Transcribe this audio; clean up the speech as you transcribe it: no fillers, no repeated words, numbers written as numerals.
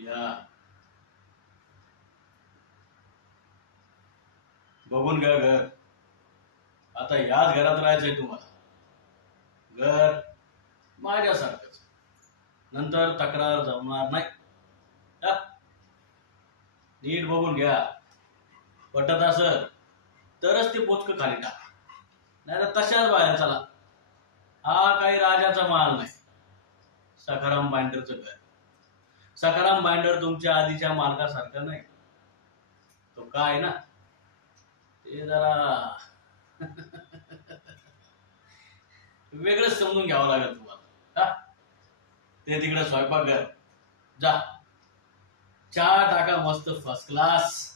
या बघून घ्या घर. आता याच घरात राहायचंय तुम्हाला. घर माझ्यासारखंच. नंतर तक्रार जमणार नाही. हा? नीट बघून घ्या. पटत असेल तरच ते पोचक खाली टाक, नाही तर तशाच बाहेर चला. हा काही राजाचा माल नाही. सखाराम बाइंडरचं घर. सखाराम बाइंडर तुमच्या आधीच्या मालकासारखं नाही. तो काय ना ते जरा वेगळंच समजून घ्यावं लागेल तुम्हाला. हा? ते तिकडे स्वयंपाकघर. जा चहा टाका मस्त फर्स्ट क्लास.